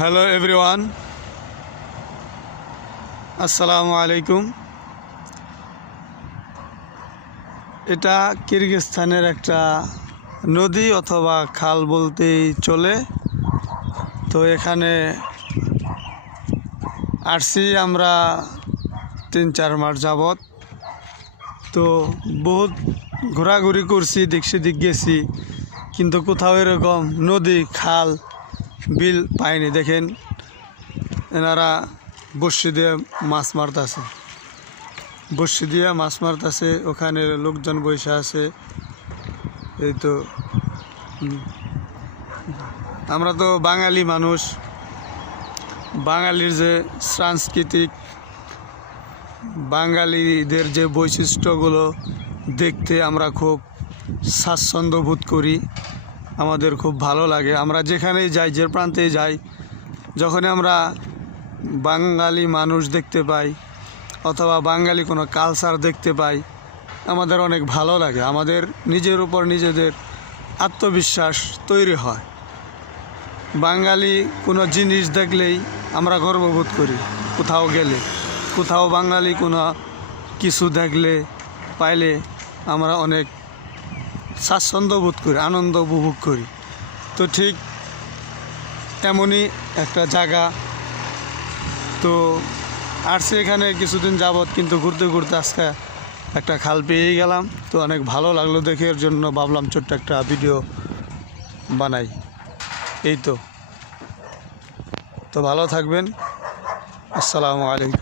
Hello everyone, আসসালামু আলাইকুম। এটা কিরগিজস্তানের একটা নদী অথবা খাল বলতেই চলে। তো এখানে আসছি আমরা 3-4 মাস যাবত। তো বহুত ঘোরাঘুরি করছি, দিক সেদিক গেছি, কিন্তু কোথাও এরকম নদী খাল বিল পাইনি। দেখেন এনারা বড়শি দিয়ে মাছ মারতেছে, বড়শি দিয়ে মাছ মারতেছে। ওখানে লোকজন বসে আছে। এই তো আমরা তো বাঙালি মানুষ, বাঙালির যে সাংস্কৃতিক, বাঙালিদের যে বৈশিষ্ট্যগুলো দেখতে আমরা খুব স্বাচ্ছন্দ্য বোধ করি, আমাদের খুব ভালো লাগে। আমরা যেখানেই যাই, যে প্রান্তেই যাই, যখনই আমরা বাঙালি মানুষ দেখতে পাই অথবা বাঙালি কোনো কালচার দেখতে পাই, আমাদের অনেক ভালো লাগে। আমাদের নিজের উপর নিজেদের আত্মবিশ্বাস তৈরি হয়। বাঙালি কোনো জিনিস দেখলেই আমরা গর্ববোধ করি। কোথাও গেলে, কোথাও বাঙালি কোনো কিছু দেখলে পাইলে আমরা অনেক স্বাচ্ছন্দ্য বোধ করি, আনন্দ উপভোগ করি। তো ঠিক তেমনই একটা জায়গা। তো আসছি এখানে কিছুদিন যাবত, কিন্তু ঘুরতে ঘুরতে আজকে একটা খাল পেয়ে গেলাম। তো অনেক ভালো লাগলো দেখে, এর জন্য ভাবলাম ছোট্ট একটা ভিডিও বানাই। এই তো ভালো থাকবেন। আসসালামু আলাইকুম।